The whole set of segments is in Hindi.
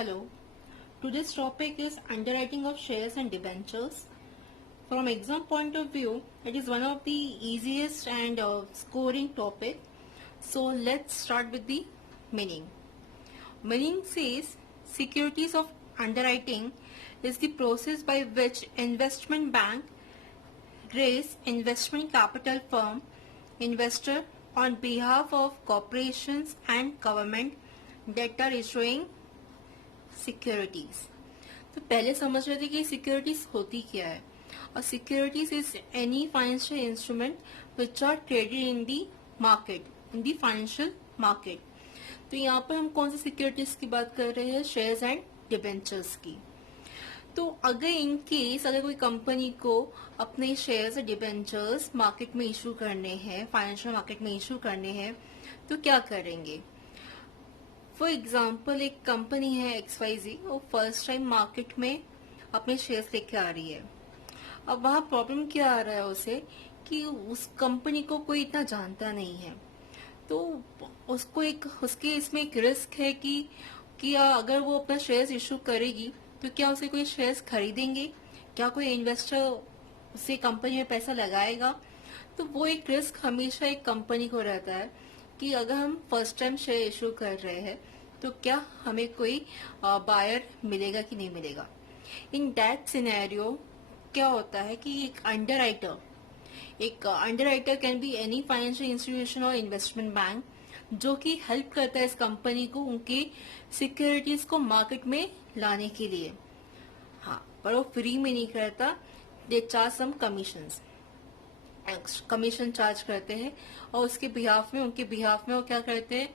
Hello. Today's topic is underwriting of shares and debentures. From exam point of view, it is one of the easiest and scoring topic. So let's start with the meaning. Meaning says securities of underwriting is the process by which investment bank raise investment capital from investor on behalf of corporations and government that are issuing securities. तो पहले समझ रहे थे कि सिक्योरिटीज होती क्या है, और securities is any financial instrument which are traded in the market, in the financial market. तो यहाँ पर हम कौन सी सिक्योरिटीज की बात कर रहे हैं? शेयर्स एंड डिबेंचर्स की। तो अगर इन केस अगर कोई कंपनी को अपने शेयर्स और डिबेंचर्स मार्केट में इशू करने हैं, फाइनेंशियल मार्केट में इशू करने हैं, तो क्या करेंगे? फॉर एग्जाम्पल एक कंपनी है XYZ, वो फर्स्ट टाइम मार्केट में अपने शेयर्स लेके आ रही है। अब वहाँ प्रॉब्लम क्या आ रहा है उसे कि उस कंपनी को कोई इतना जानता नहीं है, तो उसको उसके इसमें एक रिस्क है कि अगर वो अपना शेयर्स इशू करेगी तो क्या उसे कोई शेयर्स खरीदेंगे, क्या कोई इन्वेस्टर उसे कंपनी में पैसा लगाएगा। तो वो एक रिस्क हमेशा एक कंपनी को रहता है कि अगर हम फर्स्ट टाइम शेयर इशू कर रहे हैं तो क्या हमें कोई बायर मिलेगा कि नहीं मिलेगा। इन दैट सिनेरियो क्या होता है कि एक underwriter can be any financial institution और इन्वेस्टमेंट बैंक, जो कि हेल्प करता है इस कंपनी को उनकी सिक्योरिटीज को मार्केट में लाने के लिए। हाँ, पर वो फ्री में नहीं करता, they charge some commission charge करते हैं, और उसके बिहाफ में वो क्या करते हैं,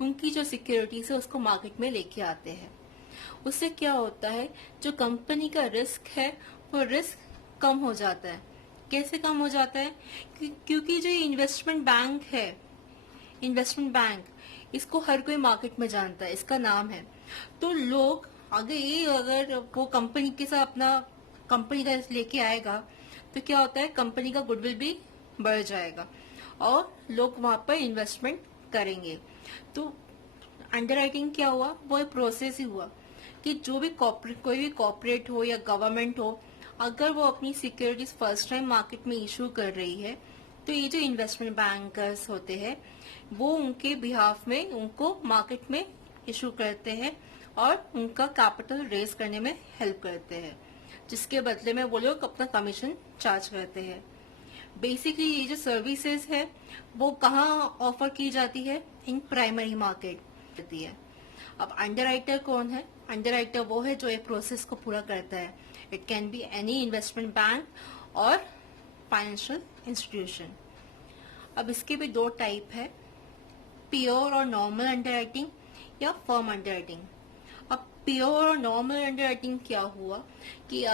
उनकी जो सिक्योरिटीज है उसको मार्केट में लेके आते हैं। उससे क्या होता है, जो कंपनी का रिस्क है वो रिस्क कम हो जाता है। कैसे कम हो जाता है? क्योंकि जो इन्वेस्टमेंट बैंक है, इन्वेस्टमेंट बैंक, इसको हर कोई मार्केट में जानता है, इसका नाम है। तो लोग अगर वो कंपनी के साथ अपना कंपनी का लेके आएगा तो क्या होता है, कंपनी का गुडविल भी बढ़ जाएगा और लोग वहां पर इन्वेस्टमेंट करेंगे। तो अंडरराइटिंग क्या हुआ? वो एक प्रोसेस ही हुआ कि जो भी कोई भी कॉर्पोरेट हो या गवर्नमेंट हो, अगर वो अपनी सिक्योरिटीज फर्स्ट टाइम मार्केट में इशू कर रही है तो ये जो इन्वेस्टमेंट बैंकर्स होते हैं वो उनके बिहाफ में उनको मार्केट में इशू करते हैं और उनका कैपिटल रेज करने में हेल्प करते हैं, जिसके बदले में वो लोग अपना कमीशन चार्ज करते हैं। बेसिकली ये जो सर्विसेज है वो कहाँ ऑफर की जाती है? इन प्राइमरी मार्केट होती है। अब अंडरराइटर कौन है? अंडरराइटर वो है जो एक प्रोसेस को पूरा करता है। It can be any investment bank और फाइनेंशियल इंस्टीट्यूशन। अब इसके भी दो टाइप है, प्योर और नॉर्मल अंडरराइटिंग या फर्म अंडरराइटिंग। अब प्योर और नॉर्मल अंडरराइटिंग क्या हुआ कि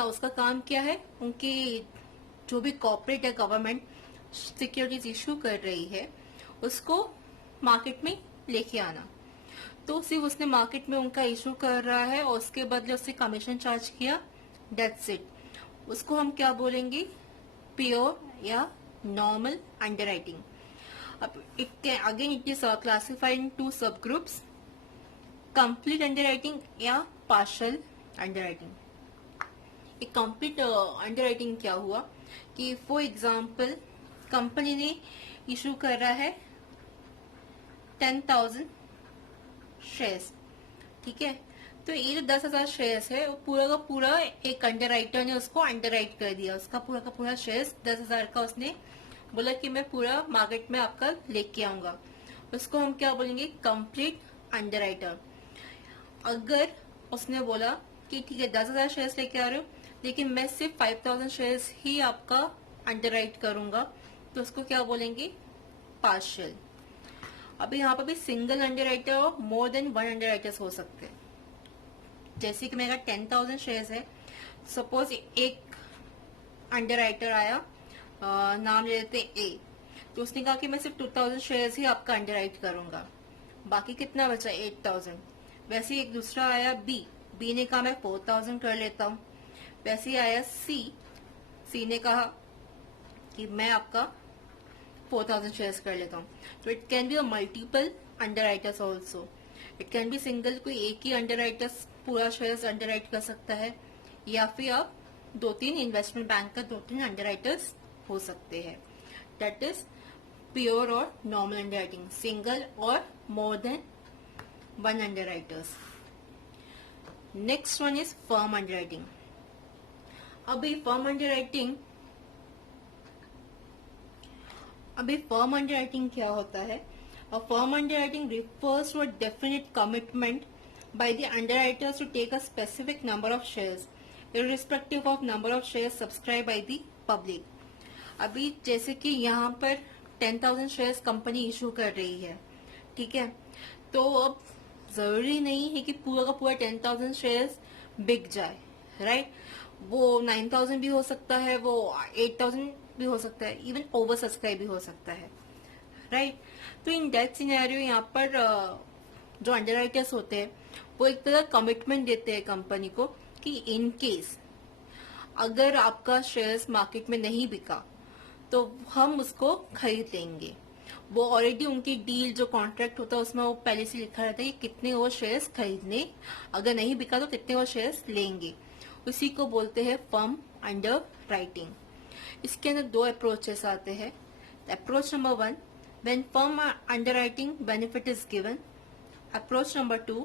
उसका काम क्या है, उनके जो भी कॉर्पोरेट या गवर्नमेंट सिक्योरिटीज इशू कर रही है उसको मार्केट में लेके आना। तो सिर्फ उसने मार्केट में उनका इशू कर रहा है और उसके बदले उससे कमीशन चार्ज किया, दैट्स इट। उसको हम क्या बोलेंगे? प्योर या नॉर्मल अंडरराइटिंग। अब इट इज क्लासिफाइड इन 2 सब ग्रुप्स, कंप्लीट अंडरराइटिंग या पार्शियल अंडरराइटिंग। एक कंप्लीट अंडरराइटिंग क्या हुआ कि फॉर एग्जाम्पल कंपनी ने इशू कर रहा है 10,000 शेयर्स, ठीक है। तो ये जो 10,000 शेयर्स है वो पूरा का पूरा एक अंडरराइटर ने उसको अंडरराइट कर दिया, उसका पूरा का पूरा शेयर्स 10,000 का उसने बोला कि मैं पूरा मार्केट में आपका लेके आऊंगा। उसको हम क्या बोलेंगे? Complete underwriter. अगर उसने बोला कि ठीक है 10,000 शेयर्स लेके आ रहे हो लेकिन मैं सिर्फ 5,000 शेयर्स ही आपका अंडरराइट करूंगा, तो उसको क्या बोलेंगे? पार्शियल। अभी यहाँ पर भी सिंगल अंडरराइटर और मोर देन 1 अंडरराइटर्स हो सकते हैं। जैसे कि मेरा 10,000 शेयर्स है, सपोज एक अंडरराइटर आया, नाम ले लेते ए, तो उसने कहा कि मैं सिर्फ 2,000 शेयर्स ही आपका अंडरराइट करूंगा, बाकी कितना बचा? 8,000। वैसे ही एक दूसरा आया बी ने कहा मैं 4,000 कर लेता हूँ। वैसे ही आया सी ने कहा कि मैं आपका 4,000 शेयर्स कर लेता हूँ। तो it can be a multiple underwriters also. It can B single, कोई एक ही अंडरराइटर पूरा शेयर्स अंडरराइट कर सकता है, या फिर आप 2-3 इन्वेस्टमेंट बैंक का 2-3 अंडरराइटर्स हो सकते हैं. दैट इज प्योर और नॉर्मल अंडरराइटिंग, सिंगल और more than 1 underwriters. Next one is firm underwriting. अभी फर्म अंडरराइटिंग क्या होता है? A firm underwriting refers to a definite commitment by the underwriters to take a specific number of shares, irrespective of number of shares subscribed by the public. अभी जैसे कि यहाँ पर 10,000 शेयर्स कंपनी इशू कर रही है, ठीक है, तो अब जरूरी नहीं है कि पूरा का पूरा 10,000 शेयर्स बिक जाए, राइट? वो 9,000 भी हो सकता है, वो 8,000 भी हो सकता है, इवन ओवर सब्सक्राइब भी हो सकता है, राइट? तो इन दैट सिनेरियो यहाँ पर जो अंडरराइटर्स होते हैं वो एक तरह कमिटमेंट देते हैं कंपनी को कि इन केस अगर आपका शेयर्स मार्केट में नहीं बिका तो हम उसको खरीद लेंगे. वो ऑलरेडी उनकी डील जो कॉन्ट्रैक्ट होता है उसमें वो पहले से लिखा रहता है कि कितने वो शेयर्स खरीदने, अगर नहीं बिका तो कितने वो शेयर्स लेंगे. उसी को बोलते हैं फर्म अंडर राइटिंग. इसके अंदर 2 अप्रोचेस आते हैं. Approach number 1, when firm underwriting benefit is given. Approach number 2,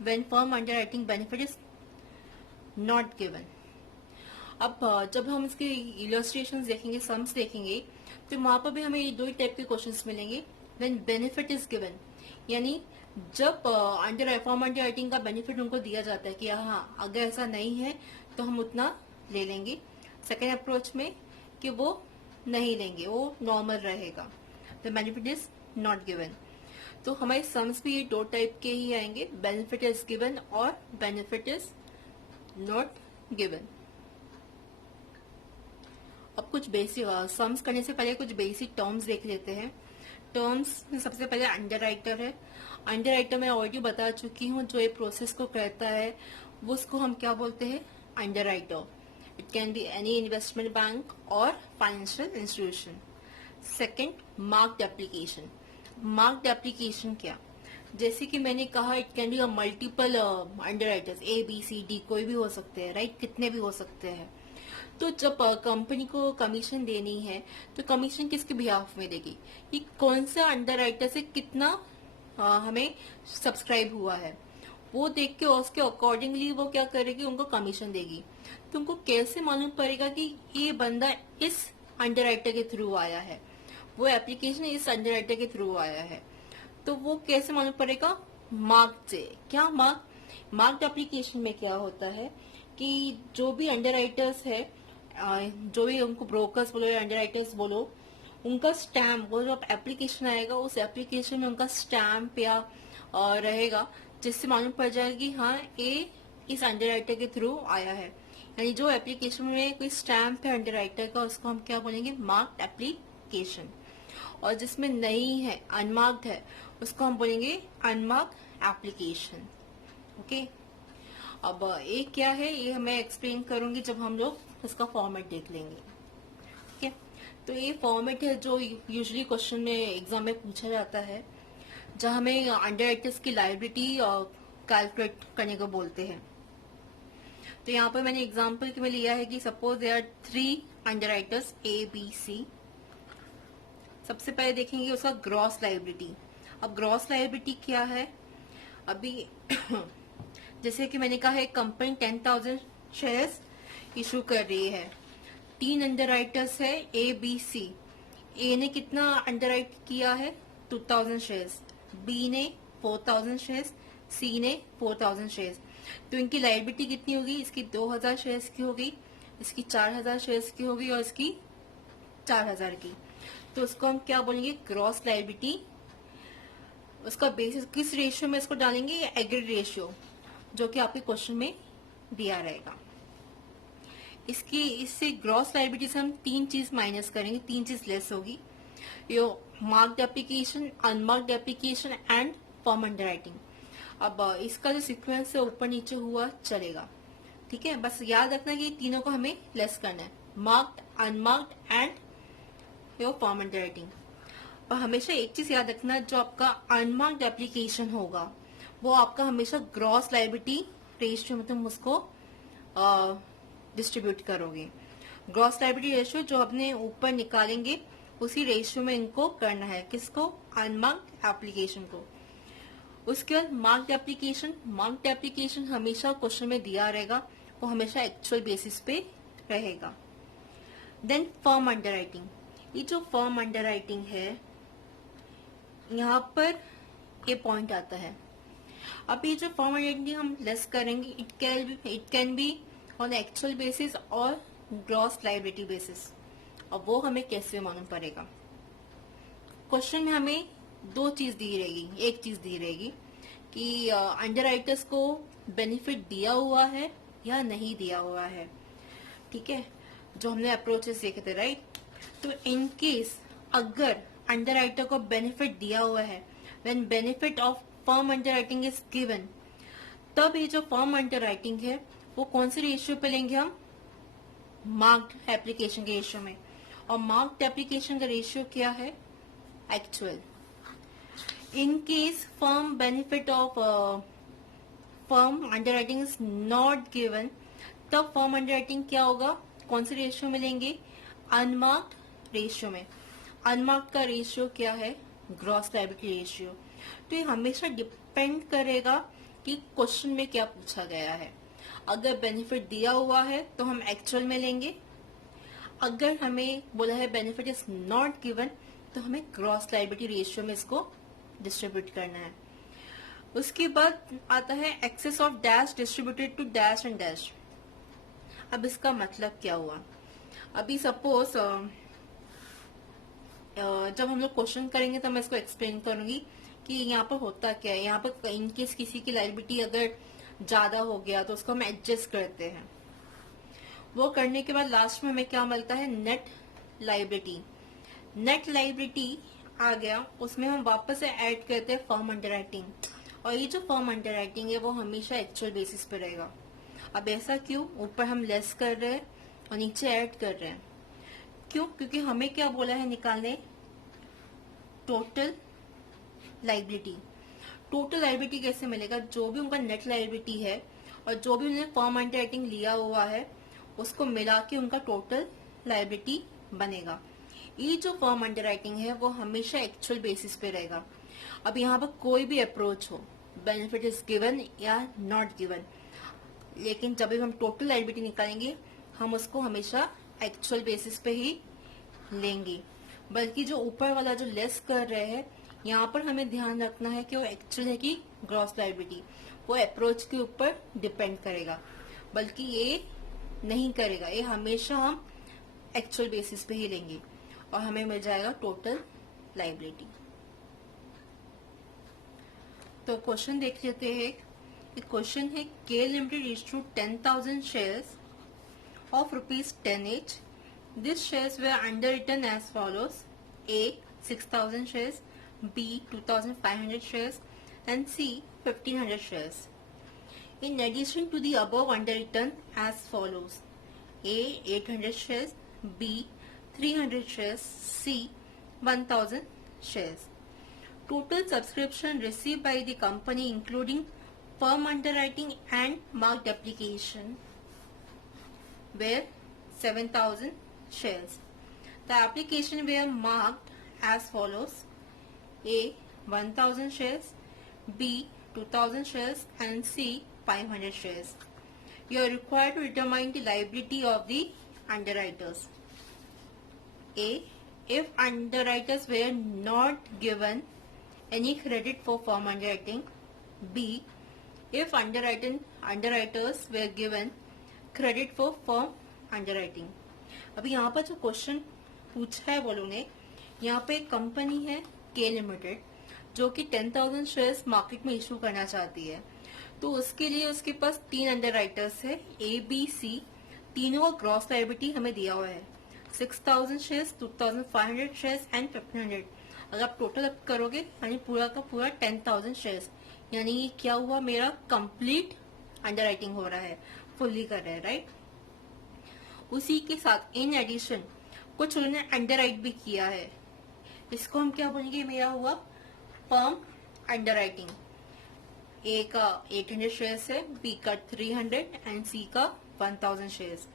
when firm underwriting benefit is not given. अब जब हम इसके इलस्ट्रेशंस देखेंगे, सम्स देखेंगे, तो वहां पर भी हमें ये 2 टाइप के क्वेश्चंस मिलेंगे. when benefit is given, यानी जब फर्म अंडरराइटिंग का बेनिफिट उनको दिया जाता है कि हाँ अगर ऐसा नहीं है तो हम उतना ले लेंगे. सेकेंड अप्रोच में कि वो नहीं लेंगे, वो नॉर्मल रहेगा, the benefit is not given. तो हमारे सम्स भी ये 2 टाइप के ही आएंगे, बेनिफिट इज गिवन और बेनिफिट इज नॉट गिवन. अब कुछ बेसिक सम्स करने से पहले कुछ बेसिक टर्म्स देख लेते हैं. टर्म्स में सबसे पहले अंडरराइटर है. अंडरराइटर मैं ऑलरेडी बता चुकी हूँ, जो ये प्रोसेस को करता है वो उसको हम क्या बोलते हैं? Underwriter. It can be any investment bank और financial institution. Second, marked application. Marked application क्या? जैसे कि मैंने कहा, it can be a multiple underwriters, ABCD कोई भी हो सकते हैं, राइट? कितने भी हो सकते हैं. तो जब कंपनी को कमीशन देनी है तो कमीशन किसके बिहाफ में देगी? कि कौन सा अंडरराइटर से कितना हमें सब्सक्राइब हुआ है वो देख के उसके अकॉर्डिंगली वो क्या करेगी? उनको कमीशन देगी. तो उनको कैसे मालूम पड़ेगा कि ये बंदा इस अंडरराइटर के थ्रू आया है, वो एप्लीकेशन इस अंडरराइटर के थ्रू आया है? तो वो कैसे मालूम पड़ेगा? मार्क से. क्या मार्क्ड एप्लीकेशन में क्या होता है कि जो भी अंडरराइटर्स है, जो भी उनको ब्रोकर्स बोलो या अंडरराइटर्स बोलो, उनका स्टैम्प, वो जो एप्लीकेशन आएगा उस एप्लीकेशन में उनका स्टैम्प या रहेगा, जिससे मालूम पड़ जाएगा कि हाँ ये इस अंडरराइटर के थ्रू आया है. यानी जो एप्लीकेशन में कोई स्टैम्प है अंडरराइटर का, उसको हम क्या बोलेंगे? Marked application. और जिसमें नहीं है, अनमार्क्ड है, उसको हम बोलेंगे अनमार्क्ड एप्लीकेशन. ओके. अब ये क्या है ये मैं एक्सप्लेन करूंगी जब हम लोग इसका फॉर्मेट देख लेंगे. ठीक है. तो ये फॉर्मेट है जो यूजुअली क्वेश्चन में एग्जाम में पूछा जाता है, जहां हमें अंडरराइटर्स की लायबिलिटी कैलकुलेट करने को बोलते हैं. तो यहाँ पर मैंने एग्जाम्पल के में लिया है कि suppose there are 3 underwriters ABC. सबसे पहले देखेंगे उसका ग्रॉस लायबिलिटी. अब ग्रॉस लायबिलिटी क्या है? अभी जैसे कि मैंने कहा है कंपनी 10,000 शेयर्स इशू कर रही है. 3 अंडरराइटर्स है ABC. A ने कितना अंडरराइट किया है? 2,000 शेयर्स. B ने 4,000 शेयर्स. C ने 4,000 शेयर्स. तो इनकी लायबिलिटी कितनी होगी? इसकी 2,000 शेयर्स की होगी, इसकी 4,000 शेयर्स की होगी और इसकी 4,000 की. तो उसको हम क्या बोलेंगे? Gross liability. उसका बेसिस किस रेशियो में इसको डालेंगे? एग्रीड रेशियो, जो कि आपके क्वेश्चन में दिया रहेगा. इससे ग्रॉस लायबिलिटी से हम 3 चीज माइनस करेंगे, 3 चीज लेस होगी. यो marked application, unmarked application and firm underwriting. अब इसका जो सीक्वेंस है ऊपर नीचे हुआ चलेगा. ठीक है. बस याद रखना कि तीनों को हमें लेस करना है, marked, unmarked and your firm underwriting. पर हमेशा एक चीज याद रखना, जो आपका अनमार्क्ड एप्लीकेशन होगा वो आपका हमेशा ग्रॉस लायबिलिटी रेशियो में तुम उसको डिस्ट्रीब्यूट करोगे। ग्रॉस लायबिलिटी रेशियो जो अपने ऊपर निकालेंगे उसी रेशियो में इनको करना है, किसको, अनमार्क्ड एप्लीकेशन को। उसके बाद मार्क्ड एप्लीकेशन, मार्क्ड एप्लीकेशन हमेशा क्वेश्चन में दिया रहेगा, वो हमेशा एक्चुअल बेसिस पे रहेगा। देन फर्म अंडरराइटिंग, ये जो फर्म अंडरराइटिंग है यहाँ पर ये पॉइंट आता है। अब ये जो फर्म अंडरराइटिंग हम लेस करेंगे, it can be on actual basis और ग्रॉस लायबिलिटी बेसिस। अब वो हमें कैसे मालूम पड़ेगा? क्वेश्चन में हमें दो चीज दी रहेगी, एक चीज दी रहेगी कि अंडरराइटर्स को बेनिफिट दिया हुआ है या नहीं दिया हुआ है, ठीक है, जो हमने अप्रोचेस देखे थे, राइट। तो इन केस अगर अंडरराइटर को बेनिफिट दिया हुआ है, when benefit of firm underwriting is given, तब ये जो फर्म अंडरराइटिंग है वो कौन से रेशियो पे लेंगे हम? मार्क्ड एप्लीकेशन के रेशियो में। और मार्क्ड एप्लीकेशन का रेशियो क्या है? Actual. In case firm benefit of firm underwriting is not given, तब फर्म अंडरराइटिंग क्या होगा, कौन से रेशियो में लेंगे? अनमार्क्ड रेशियो में। अनमार्क्ड का रेशियो क्या है? Gross liability ratio. तो ये हमेशा डिपेंड करेगा कि क्वेश्चन में क्या पूछा गया है। अगर बेनिफिट दिया हुआ है तो हम एक्चुअल में लेंगे, अगर हमें बोला है बेनिफिट इज नॉट गिवन तो हमें ग्रॉस लायबिलिटी रेशियो में इसको डिस्ट्रीब्यूट करना है। उसके बाद आता है excess of dash distributed to dash and dash. अब इसका मतलब क्या हुआ? अभी सपोज जब हम लोग क्वेश्चन करेंगे तो मैं इसको एक्सप्लेन करूंगी कि यहाँ पर होता क्या है। यहाँ पर इनकेस किसी की लायबिलिटी अगर ज्यादा हो गया तो उसको हम एडजस्ट करते हैं। वो करने के बाद लास्ट में हमें क्या मिलता है? Net liability. नेट लायबिलिटी आ गया, उसमें हम वापस से ऐड करते हैं फर्म अंडरराइटिंग, और ये जो फर्म अंडरराइटिंग है वो हमेशा एक्चुअल बेसिस पे रहेगा। अब ऐसा क्यों? ऊपर हम लेस कर रहे हैं और नीचे ऐड कर रहे हैं, क्यों? क्योंकि हमें क्या बोला है निकालने? Total liability. टोटल लायबिलिटी कैसे मिलेगा? जो भी उनका नेट लायबिलिटी है और जो भी उन्होंने फर्म अंडरराइटिंग लिया हुआ है उसको मिला के उनका टोटल लायबिलिटी बनेगा। ये जो फर्म अंडरराइटिंग है वो हमेशा एक्चुअल बेसिस पे रहेगा। अब यहाँ पर कोई भी अप्रोच हो, बेनिफिट इज गिवन या नॉट गिवन, लेकिन जब भी हम टोटल लायबिलिटी निकालेंगे हम उसको हमेशा एक्चुअल बेसिस पे ही लेंगे। बल्कि जो ऊपर वाला जो लेस कर रहे हैं यहाँ पर हमें ध्यान रखना है कि वो एक्चुअल है कि ग्रॉस लायबिलिटी, वो अप्रोच के ऊपर डिपेंड करेगा, बल्कि ये नहीं करेगा। ये हमेशा हम एक्चुअल बेसिस पे ही लेंगे और हमें मिल जाएगा टोटल लायबिलिटी। तो क्वेश्चन देख लेते हैं। क्वेश्चन है के limited issue 10,000 shares of rupees 10 each. These shares were underwritten as follows: A 6,000 shares, B 2,500 shares, and C 1,500 shares. In addition to the above underwritten as follows: A 800 shares, B 300 shares, C 1,000 shares. Total subscription received by the company including firm underwriting and marked application were 7,000 shares. The application were marked as follows: A 1,000 shares, B 2,000 shares, and C 500 shares. You are required to determine the liability of the underwriters. A. If underwriters were not given any credit for firm underwriting. B. If underwriters were given credit for firm underwriting. अभी यहाँ पर जो क्वेश्चन पूछा है वो लोगों ने, यहाँ पे एक कंपनी है के लिमिटेड जो कि 10,000 शेयर्स मार्केट में इशू करना चाहती है। तो उसके लिए उसके पास 3 अंडरराइटर्स है, ए बी सी, तीनों का ग्रॉस लायबिलिटी हमें दिया हुआ है 6,000 शेयर्स, 2,500 शेयर्स एंड 1,500। अगर आप टोटल अप करोगे यानी पूरा का पूरा 10,000 शेयर्स, यानी क्या हुआ, मेरा कंप्लीट अंडरराइटिंग हो रहा है, फुल्ली कर रहे हैं, राइट। उसी के साथ इन एडिशन कुछ उन्होंने अंडरराइट भी किया है, इसको हम क्या बोलेंगे, मेरा हुआ फर्म अंडरराइटिंग। ए का 800 शेयर्स है, बी का 300 एंड सी का 1000 शेयर्स।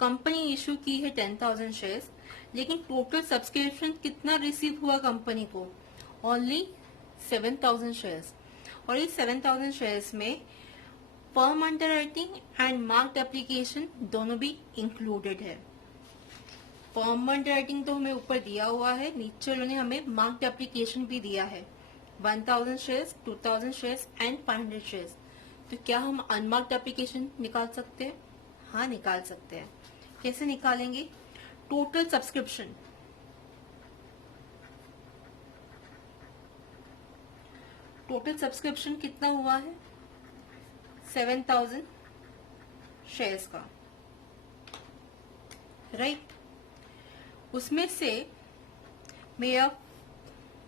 कंपनी इशू की है 10,000 शेयर्स, लेकिन टोटल सब्सक्रिप्शन कितना रिसीव हुआ कंपनी को? Only 7,000 shares. और इस 7,000 शेयर्स में firm under writing and marked application दोनों भी इंक्लूडेड है। फर्म अंडर राइटिंग तो हमें ऊपर दिया हुआ है, नीचे उन्होंने हमें मार्क्ड एप्लीकेशन भी दिया है 1000 शेयर्स, 2000 शेयर्स एंड 500 शेयर्स। तो क्या हम अनमार्क्ड एप्लीकेशन निकाल सकते हैं? हाँ, निकाल सकते हैं। कैसे निकालेंगे? टोटल सब्सक्रिप्शन, टोटल सब्सक्रिप्शन कितना हुआ है? 7,000 शेयर्स का, राइट। उसमें से मेरा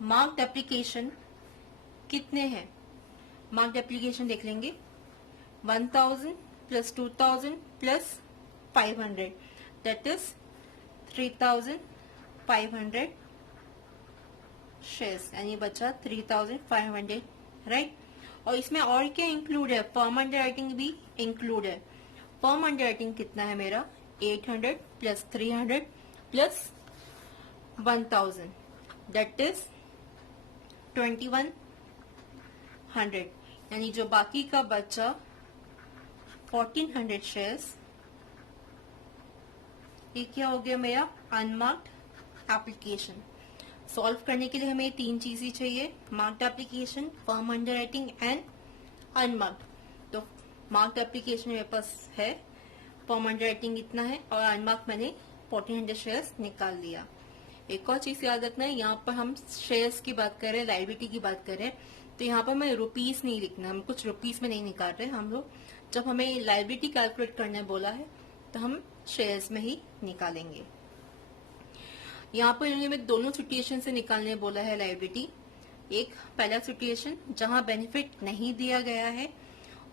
मार्क्ड एप्लीकेशन कितने हैं? मार्क्ड एप्लीकेशन देख लेंगे। 1,000 plus 2,000 plus 500, that is 3,500 shares, यानी बचा 3,500, राइट। और इसमें और क्या इंक्लूड है? फर्म अंडर राइटिंग भी इंक्लूड है। फर्म अंडर राइटिंग कितना है मेरा? 800 प्लस 300 प्लस 1,000, दैट इज 2,100, यानी जो बाकी का बचा 1,400 शेयर्स, ये क्या हो गया मेरा? Unmarked application. सॉल्व करने के लिए हमें तीन चीजें चाहिए, marked application, firm under writing and unmarked. तो मार्क्ड एप्लीकेशन मेरे पास है, फर्म अंडर राइटिंग इतना है और अनमार्क्ड मैंने 1,400 शेयर्स निकाल लिया। एक और चीज याद रखना है, यहाँ पर हम शेयर्स की बात कर रहे हैं, लायबिलिटी की बात कर रहे हैं, तो यहाँ पर हमें रुपीस नहीं लिखना, हम कुछ रुपीस में नहीं निकाल रहे हम लोग। जब हमें लायबिलिटी कैलकुलेट करने बोला है तो हम शेयर्स में ही निकालेंगे। यहाँ पर इन्होंने हमें दोनों सिचुएशन से निकालने बोला है लायबिलिटी। एक पहला सिचुएशन जहां बेनिफिट नहीं दिया गया है,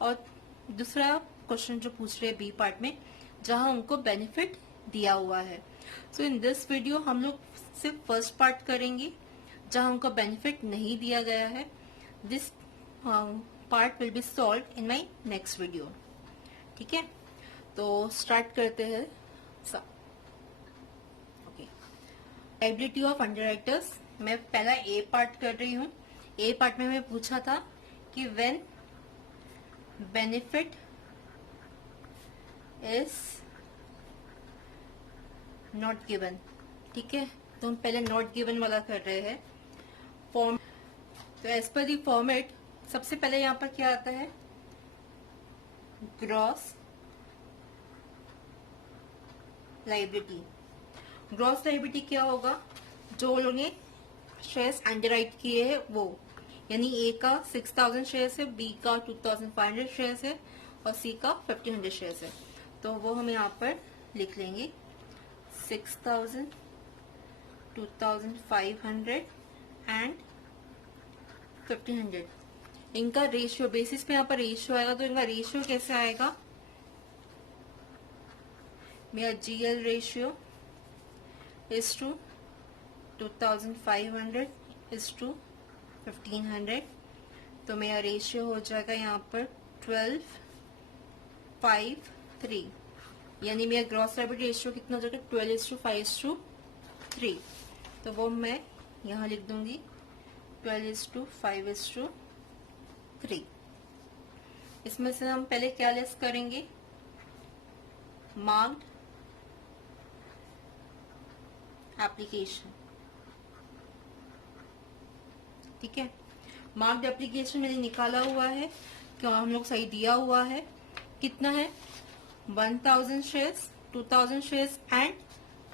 और दूसरा क्वेश्चन जो पूछ रहे हैं बी पार्ट में, जहां उनको बेनिफिट दिया हुआ है। सो इन दिस वीडियो हम लोग सिर्फ फर्स्ट पार्ट करेंगे जहां उनको बेनिफिट नहीं दिया गया है। This part will be solve in my next video, ठीक है। तो स्टार्ट करते हैं। लायबिलिटी ऑफ अंडरराइटर्स, मैं पहला ए पार्ट कर रही हूँ। ए पार्ट में मैं पूछा था कि when benefit is not given, ठीक है। तो हम पहले नॉट गिवन वाला कर रहे हैं फॉर्म। तो एज पर दी फॉर्मेट सबसे पहले यहाँ पर क्या आता है? Gross liability. ग्रॉस लायबिलिटी क्या होगा? जो लोगों ने शेयर्स अंडरराइट किए हैं वो, यानी ए का 6,000 शेयर्स है, बी का 2,500 शेयर्स है और सी का 1,500 शेयर्स है। तो वो हम यहाँ पर लिख लेंगे 6,000, 2,500 एंड 1,500। इनका रेशियो बेसिस पे यहाँ पर रेशियो आएगा, तो इनका रेशियो कैसे आएगा? मेरा GL ratio is to 2,500 is to 1,500। तो मेरा रेशियो हो जाएगा यहाँ पर 12:5:3, यानी मेरा ग्रॉस लायबिलिटी रेशियो कितना हो जाएगा? 12:5:3। तो वो मैं यहाँ लिख दूंगी 12:5:3। इसमें से हम पहले क्या लेस करेंगे? मार्क्ड एप्लीकेशन, ठीक है। मार्क्ड एप्लीकेशन मैंने निकाला हुआ है, क्या हम लोग सही दिया हुआ है, कितना है? 1,000 शेयर्स, 2,000 शेयर्स एंड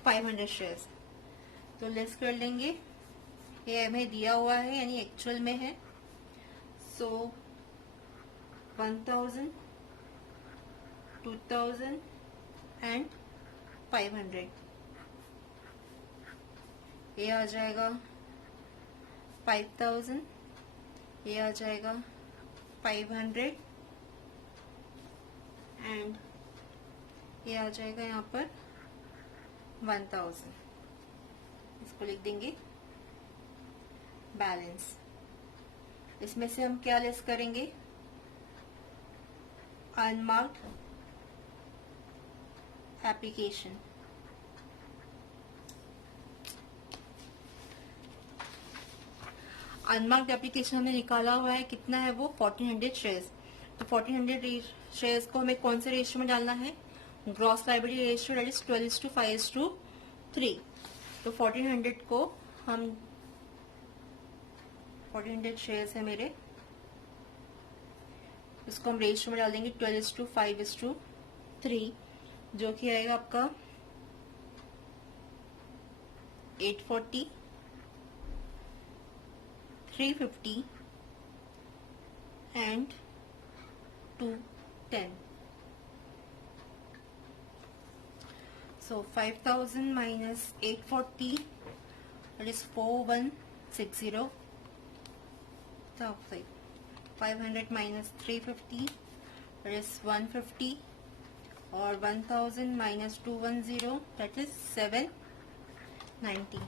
500 शेयर्स। तो लेस कर लेंगे, ये हमें दिया हुआ है यानी एक्चुअल में है। सो 1,000, 2,000 एंड 500, ये आ जाएगा 5,000, ये आ जाएगा 500 एंड ये आ जाएगा यहाँ पर 1,000। इसको लिख देंगे बैलेंस। इसमें से हम क्या लेस करेंगे, अनमार्क्ड एप्लीकेशन। अनमार्क्ड एप्लीकेशन हमने निकाला हुआ है, कितना है वो 1400 शेयर्स। तो 1400 शेयर्स को हमें कौन से रेशियो में डालना है, gross liability ratio, that is 12:5:3। तो 1400 को हम 1400 शेयर्स है मेरे, इसको हम रेशियो में डाल देंगे 12:5:3, जो कि आएगा आपका 840, 350 and 210. So 5000 minus 840, that is 4160. So 500 minus 350, that is 150, और 1000 minus 210, that is 790.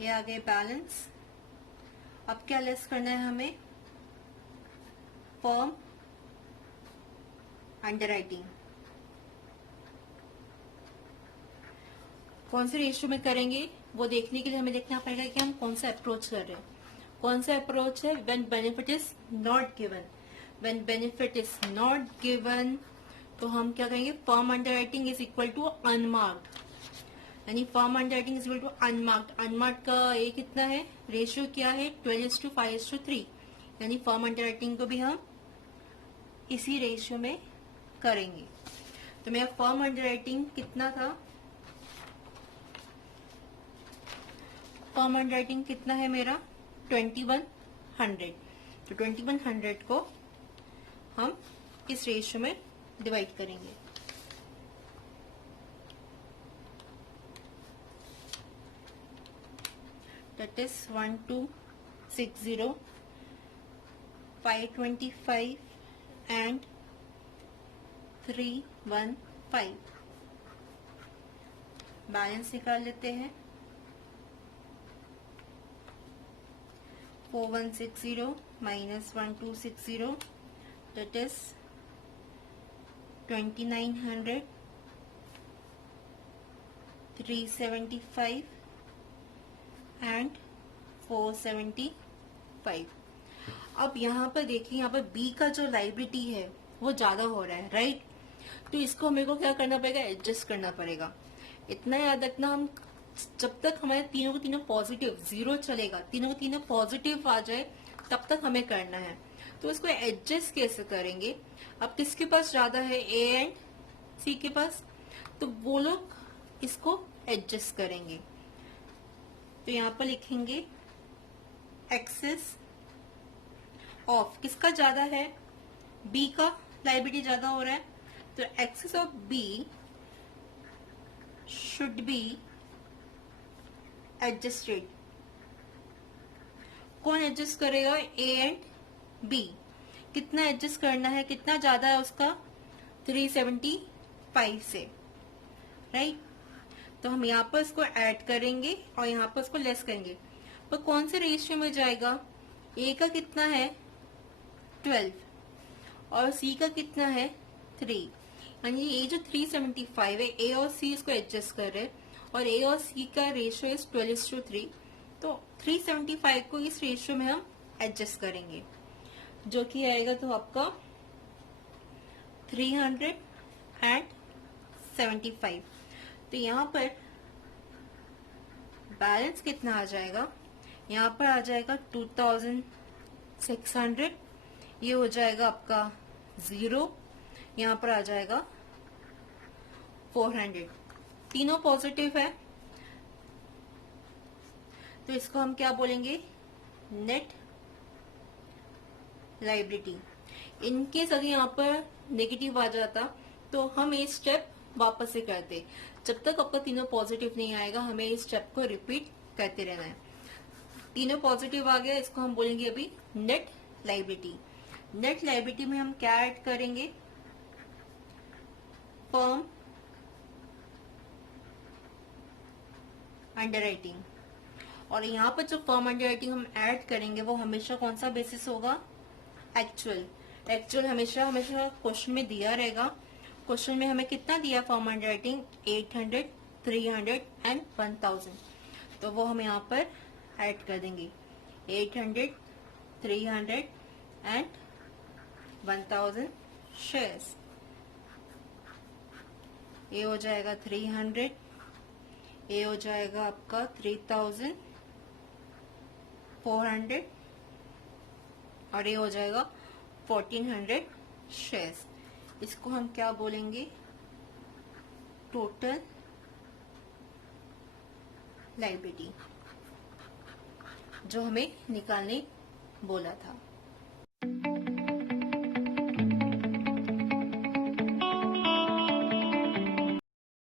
ये आ गए बैलेंस। अब क्या लेस करना है हमें, फर्म अंडरराइटिंग। कौन से रेशियो में करेंगे वो देखने के लिए हमें देखना पड़ेगा कि हम कौन सा अप्रोच कर रहे हैं। कौन सा अप्रोच है, when benefit is not given. When benefit is not given तो हम क्या करेंगे, firm underwriting is equal to unmarked, यानी firm underwriting is equal to unmarked. Unmarked का ये कितना है, रेशियो क्या है 12:5:3, यानी फर्म अंडरराइटिंग को भी हम इसी रेशियो में करेंगे। तो मेरा फर्म अंडरराइटिंग कितना था, फर्म अंडरराइटिंग कितना है मेरा 2100। तो 2100 को हम इस रेशियो में डिवाइड करेंगे। That is 1260, 525 and 315। बैलेंस निकाल लेते हैं। 4160 minus 1260, that is 2900, 375 and 475। अब यहाँ पर देखिए, यहाँ पर बी का जो लायबिलिटी है वो ज्यादा हो रहा है, राइट। तो इसको मेरे को क्या करना पड़ेगा, एडजस्ट करना पड़ेगा। इतना याद रखना, हम जब तक हमारे तीनों को तीनों पॉजिटिव, जीरो चलेगा, तीनों को तीनों पॉजिटिव आ जाए तब तक हमें करना है। तो इसको एडजस्ट कैसे करेंगे, अब किसके पास ज्यादा है, ए एंड सी के पास, तो वो लोग इसको एडजस्ट करेंगे। तो यहाँ पर लिखेंगे एक्सेस ऑफ, किसका ज्यादा है, बी का लायबिलिटी ज्यादा हो रहा है, तो excess of B should be adjusted. कौन एडजस्ट करेगा, ए एंड बी। कितना एडजस्ट करना है, कितना ज्यादा है उसका, 375 से, राइट। तो हम यहाँ पर इसको ऐड करेंगे और यहाँ पर इसको लेस करेंगे। पर कौन से रेशियो में जाएगा, ए का कितना है 12 और सी का कितना है 3, यानी ये जो 375 है, ए और सी इसको एडजस्ट कर रहे हैं और ए और सी का रेशियो इज 12:3। तो 375 को इस रेशियो में हम एडजस्ट करेंगे, जो कि आएगा तो आपका 375। तो यहाँ पर बैलेंस कितना आ जाएगा, यहाँ पर आ जाएगा 2600, ये हो जाएगा आपका 0, यहाँ पर आ जाएगा 400। तीनों पॉजिटिव है, तो इसको हम क्या बोलेंगे, नेट लायबिलिटी। इनकेस अगर यहाँ पर नेगेटिव आ जाता तो हम ये स्टेप वापस से करते। जब तक आपका तीनों पॉजिटिव नहीं आएगा हमें इस स्टेप को रिपीट करते रहना है। तीनों पॉजिटिव आ गया, इसको हम बोलेंगे अभी नेट लायबिलिटी। नेट लायबिलिटी में हम क्या ऐड करेंगे, फर्म अंडरराइटिंग। और यहाँ पर जो फर्म अंडर राइटिंग हम ऐड करेंगे वो हमेशा कौन सा बेसिस होगा? एक्चुअल। एक्चुअल हमेशा हमेशा क्वेश्चन में दिया रहेगा। क्वेश्चन में हमें कितना दिया फर्म अंडर राइटिंग? 800, 300 एंड 1000। तो वो हम यहाँ पर ऐड कर देंगे 800, 300 एंड 1000 शेयर्स। ये हो जाएगा 300, ये हो जाएगा आपका 3400 और ये हो जाएगा 1400 शेयर्स। इसको हम क्या बोलेंगे? टोटल लायबिलिटी, जो हमें निकालने बोला था।